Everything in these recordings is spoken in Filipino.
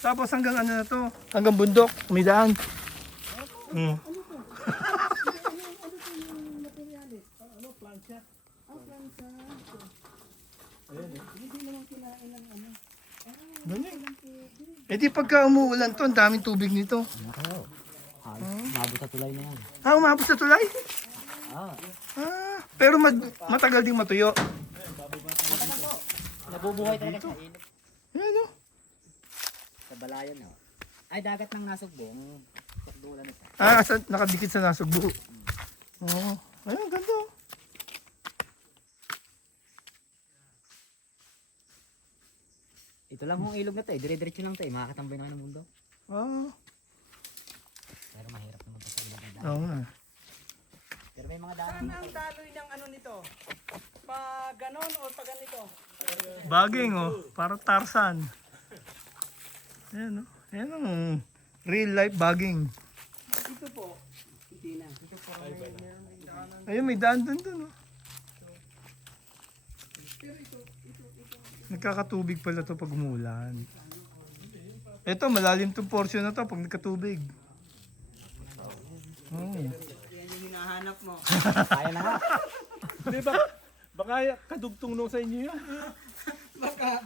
Tapos hanggang ano na to? Hanggang bundok, may daan. Hmm. Eh di pagka umuulan to, ang daming tubig nito. Umabot sa tulay na yan. Ah, umabot sa tulay? Ah. Pero matagal ding matuyo. Nabubuhay talaga siya. Ayan o. Sa balayan na. Ay, dagat ng nasugbo. Sakdulan na siya. Ah, nakadikit sa nasugbo. Oo. Ayun, ganda o. Ito lang hong ilog na to eh. Dire-diretso lang to eh. Makakatambay na kayo ng mundo. Oo. Pero mahirap naman pa sa ilog na Oo nga. Pero may mga daan. Saan ang daloy ng ano nito? Pag ganon o pag ganito? Baging o. Parang Tarzan. Ayan o. Ayan o. Real life baging. Dito po. Hindi na. Dito po meron daanan. Ayun, may daan dun o. Nagkakatubig pala to pag umulan. Ito, malalim tong portion na to pag nagkatubig. Oh. Yan yung hinahanap mo. Kaya na nga. Di ba? Baka kadugtong nung sa inyo yun. Baka.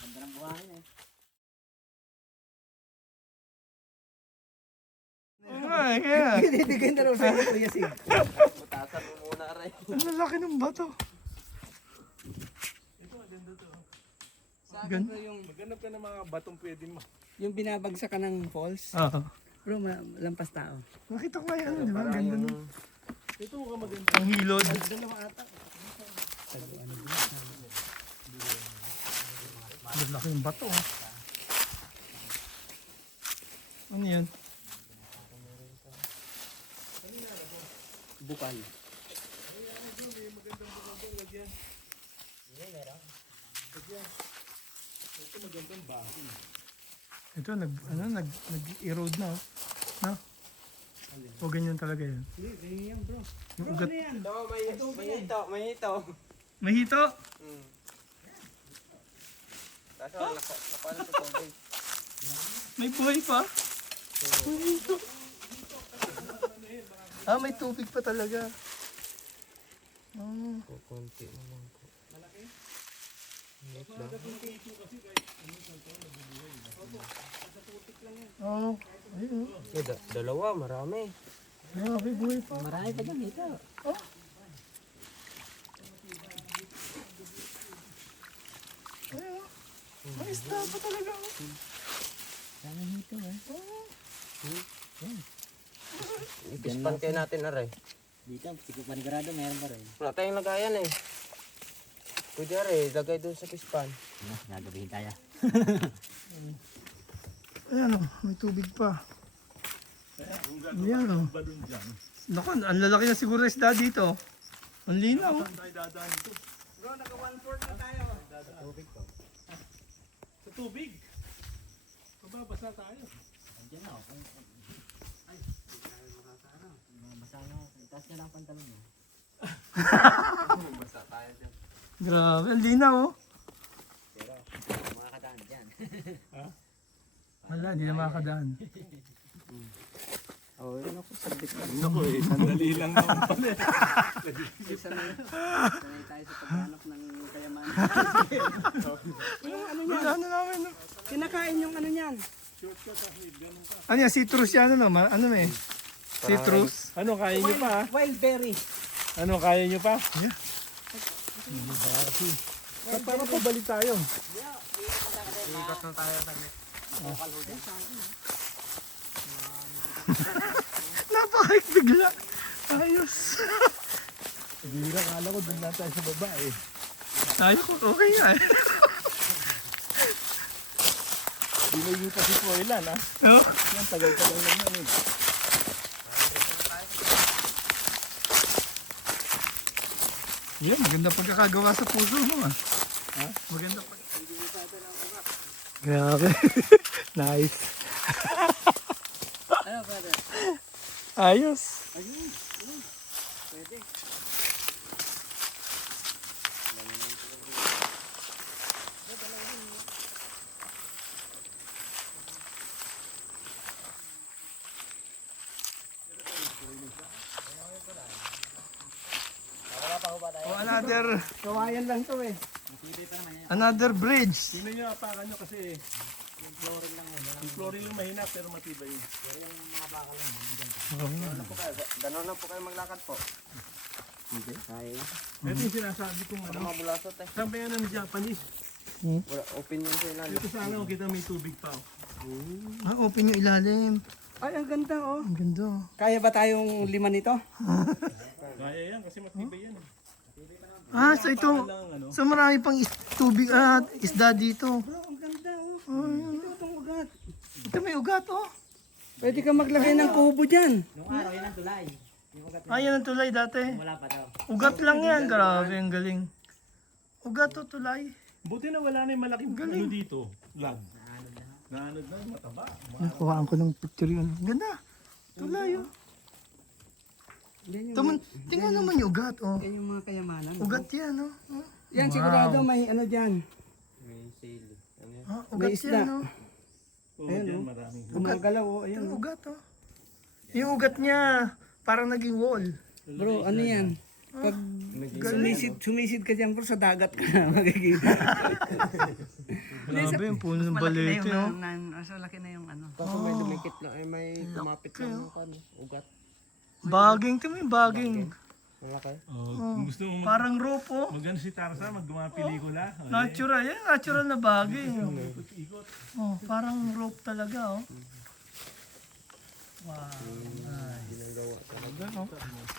Ganda ng buhangin eh. Ay, kaya. Bigyan na raw sa iyo, Kuya Sig. Ang lalaki ng bato. Sa akin bro, yung Maghanap ka ng mga batong pwede mo. binabagsak ka ng falls. Oo. Bro, lampas tao. Nakita ko kaya ano, di ba? Ang ganda nun. Ito mukhang maganda. Ang hilod. Dalawa ata. Ang laki ng bato. Oh. Ano yan? Bukal. Ito, nag-erode na. Oh. No? O ganyan talaga yan. Hindi, ganyan yan bro. Yung Bro, ugat. ano yan? May hito. May buhay pa. May hito. Ah, may tubig pa talaga. Oh. Konti naman po. Oh. Ayun. Dalawa, marami. Grabe, buhay pa. Marami pa dyan dito. Ayun. May isda pa talaga. Dami dito eh. Ipispan kayo natin na rin. Dito, Siko Panigurado, meron pa rin. Wala tayong lagayan eh. Pwede rin, lagay doon sa pispan. Ano, gagabihin tayo. Ayan o, may tubig pa. Ayan o. Naku, ang lalaki na siguro isda dito. Ang linaw. Bro, naka 1/4 na tayo. Sa tubig. Mababasa tayo. Andiyan na, okay. Ay, basa na. Taas na lang ang pantalon mo. Basa tayo dyan. Grabe, ang linaw o. Pero, mga kadaan dyan. Wala, hindi na makakadaan. Oh, yun ako sabit lang. Ako eh, sandali lang naman pala. Sanay tayo sa paghanap ng kayamanan. Yung ano niyan? Ano namin no? Kinakain yung ano niyan. Ano yan, citrus yan ano? Ano may? Citrus? Ano, kaya nyo pa ah? Wild berry. Ano, kaya nyo pa? Yeah. Para pabalik tayo. Ikot na tayo sa Napakait bigla. Ayos. Hindi na, kala ko doon lang tayo sa baba eh. Tayo ko, okay nga eh. Dinay pa si Poylan ah. No? Yan, tagal-tagal lang yan eh. Yan, maganda pagkakagawa sa puso mo ah. Ha? Maganda pag... Grabe. Nice. Ano brother? Ayos. Ayun. Kawayan lang to eh. another bridge. Tingnan nyo, apakan nyo kasi yung flooring yung mahina pero matibay yun. Gano'n na po kayo maglakad po. Kaya. Ito yung sinasabi kong ano. Mabulasot eh. Sabi nga ng Japanese. Wala, opinion sa ilalim. Dito sana kung kita may tubig pa. Open yung ilalim. Ay, ang ganda oh. Ang ganda. Kaya ba tayong 5 nito? Kaya yan kasi matibay yan. So ito, Lang ano. so marami pang tubig at isda dito. Bro, ang ganda oh. Ito itong ugat. Ito may ugat oh. Pwede ka maglagay ng kubo dyan. Nung araw, yun ang tulay. Yan ang tulay dati. Wala pa daw. Ugat lang yan. Grabe, ang galing. Ugat to tulay. Buti na wala na yung malaking ano dito. Lag. Naanod na, mataba. Nakuhaan ko ng picture yun. Ganda. Tulay oh. Tingnan naman yung ugat oh. Yan yung mga kayamanan. Ugat yan oh. Yan sigurado may ano dyan. May sili. Ano yan? Ugat May isda. yan oh. Oo, dyan maraming. Gumagalaw oh. Yung Ayun. ugat oh. Yung ugat niya, parang naging wall. Bro, ano yan? Pag sumisid ka dyan bro, sa dagat ka na magiging. Grabe, yung puno ng balete oh. Mas malaki na yung ano. Kaso may dumikit na, ay may kumapit na yung ano, ugat. Baging, ito yung baging. Malaki. Gusto mo Parang rope oh. mag-ano si Tarzan, maggawa pelikula. Natural, yan natural na baging. Oh, parang rope talaga oh. Wow. Nice.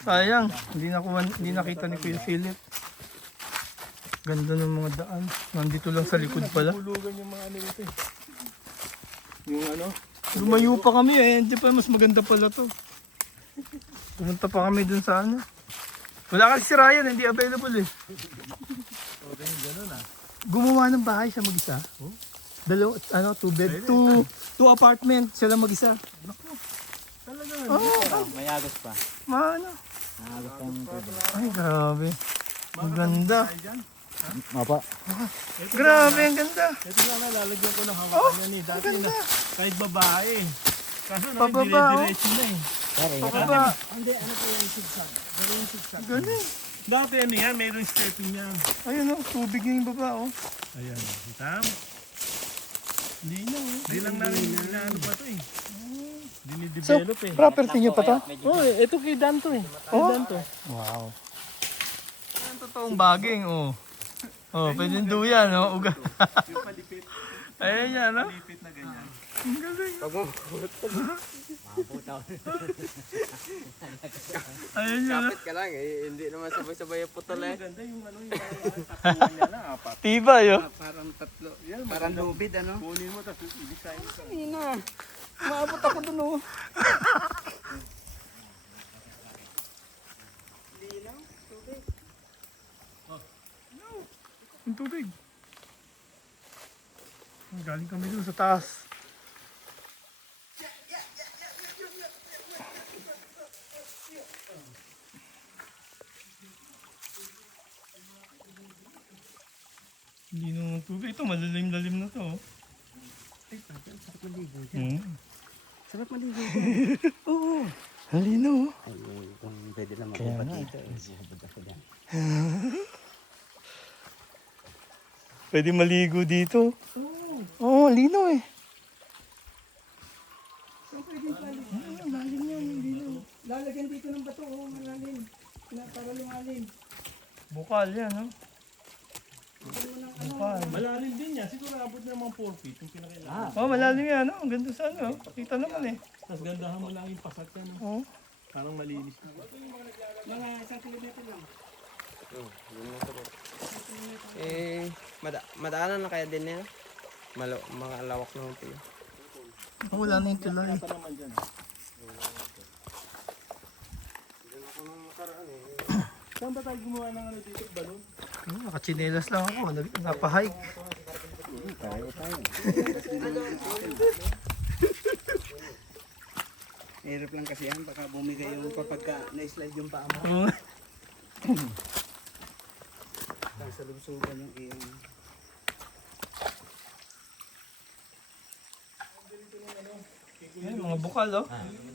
Sayang, hindi nakita ni Kuya Philip. Ganda ng mga daan. Nandito lang sa likod pala. Hulugan yung mga ano dito eh. Yung ano, Lumayo pa kami eh. Hindi pa mas maganda pala to. Pumunta pa kami dun sa ano. Wala kasi si Ryan, hindi available eh. Gumawa ng bahay siya mag-isa. Dalawa, ano, 2 bed, 2 apartment, siya lang mag-isa. May agos pa. Ano? Agos pa yung tubig. Ay, grabe. Ang ganda. Opo. Grabe, ang ganda. ito sana lalagyan ko ng hawakan niya ni dati na kahit babae. Kaso na, Pababa, dire-diretso na eh. Pababa. Hindi, ano po yung sigsag? Gawin yung sigsag. Galing. Dati ano yan, mayroong stepping yan. Ayun oh, tubig na yung baba oh. Ayan, kita mo. Hindi na oh. Hindi lang namin ano pa to eh. Dinidevelop eh. Property niyo pa to? Oh, ito kay Dan to eh. Oh? Wow. Ang totoong baging oh. Oh, pwede duyan oh. Uga. Yung palipit. Ayan yan oh. Palipit na ganyan. Ang galing. Ayun yan oh. Kapit ka lang eh, hindi naman sabay-sabay yung putol eh. Maganda yung ano yung tatuan niya na apat. Tibay oh. Parang tatlo. Parang lubid ano? Kunin mo tapos i-design mo. Hindi na. Maabot ako dun oh. Ang tubig. Galing kami dun sa taas. Hindi naman tubig. Ito, malalim-lalim na to. oh. Ay, pati, ang sarap maligo dyan. Sarap maligo dyan. Oo. Halino. Ay, kung pwede lang Kaya nga. magpapakita. Siyabot ako dyan. Pwede maligo dito. Oo, lino eh. Malalim yan, hindi na. Lalagyan dito ng bato, oh, malalim. Para lumalim. Bukal yan, no? Bukal. Malalim din yan. Siguro abot na mga 4 feet yung pinakailangan. Oh, malalim yan, no? Ang ganda sa ano. Pakita naman eh. Tapos gandahan mo lang yung pasat yan. No? Oo. Parang malinis na. Mga 1 kilometer lang. Eh, madaanan na kaya din nila. Mga lawak naman po yun. Oh, wala na yung tulay. Pa naman dyan. Saan ba tayo gumawa ng ano dito? Balon? Oh, nakachinelas lang ako. Napahike. Hirap lang kasi yan, baka bumigay yung pagka na-slide yung paa mo. Oo. Sa lubsugan yung iyong... Yan, mga bukal, oh.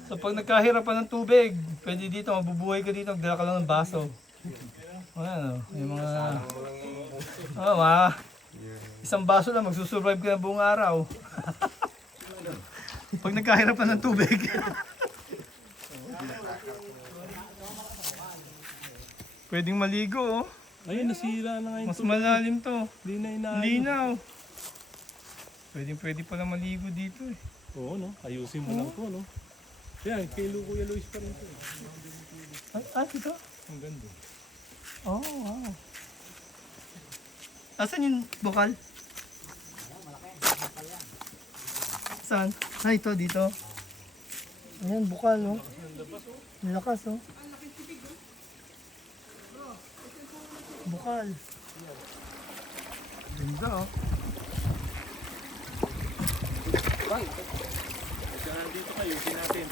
So, pag nagkahirapan ng tubig, pwede dito, mabubuhay ka dito, magdala ka lang ng baso. Ano, yung mga... Oo, mga... Isang baso lang, magsusurvive ka na buong araw. Pag nagkahirapan ng tubig. Pwedeng maligo, oh. Ayun, nasira na ngayon. Mas malalim to. Hindi na inaayos. Linaw. Pwede pala maligo dito, eh. Oo, no? Ayusin mo lang to, no? Yan, kay Kuya Luis pa rin to. Ito? Ang ganda. Oh, wow. Asan yung bukal? Saan? Ito, dito. Ayan, bukal, oh. Nilakas, oh. Bukal. Ganda, oh. Kaya nandito kayo, ayusin natin.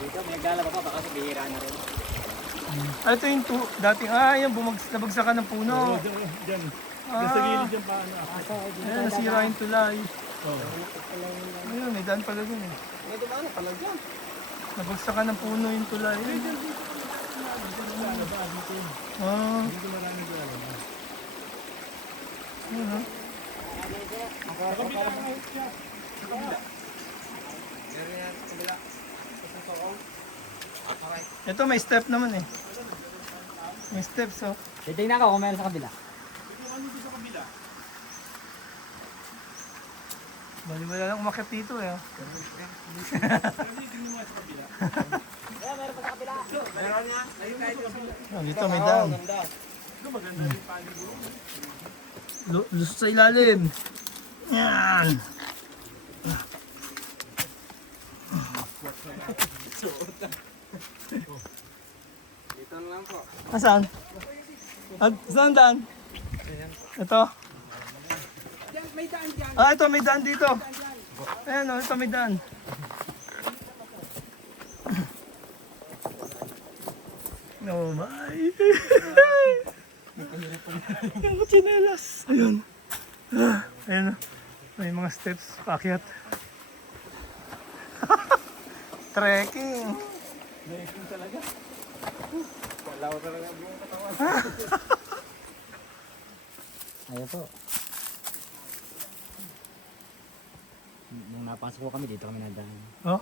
Dito, may naglalaba pa, baka bihira na rin. Ito yung dating, yan, nabagsakan ng puno. Oo, dyan. Nasa gilid dyan pa, ano. Ayan, nasira yung tulay. Oo. Ayun, may daan pala dun, eh. May dumaan na pala dyan. Nabagsakan ng puno yung tulay. Dito yun. Ah, Dito maraming lalaba. yun, ah. Ito may step naman eh. May steps oh. Titignan ko kung meron sa kabila. Bali wala lang umakyat dito eh. Oh. Oh, dito may dam. Lusot sa ilalim. Yan. Dito na lang po. Asan? Saan daan? Ito? May daan dyan. Ito may daan dito. Ayan ito may daan. No, my. Yung chinelas. Ayun. Ayun. May mga steps. Paakyat. Trekking. Naipin talaga. Wala ko talaga buong katawan. Ayaw po. Nung napasok ko kami dito kami nadaan. Oh?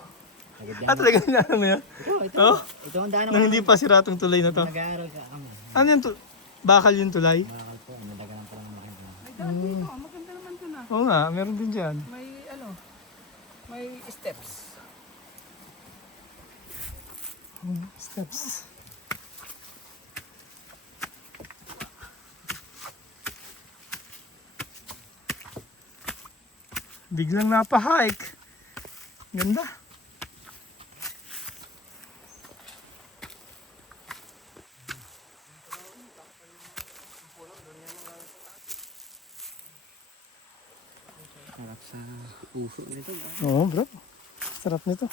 Agad yan. Talaga na mo yan? Ito. Oh? Ito ang daan Nang hindi pa sira tong tulay na to. Nag-aaral ka kami. Ano yung bakal yung tulay? Bakal po, nadagan pa lang makita. May daan dito. Maganda naman dun ah. Oo nga, meron din dyan. May may steps. Steps. Biglang napa-hike. Ganda. Sarap sa puso nito. Oo, bro. Sarap nito.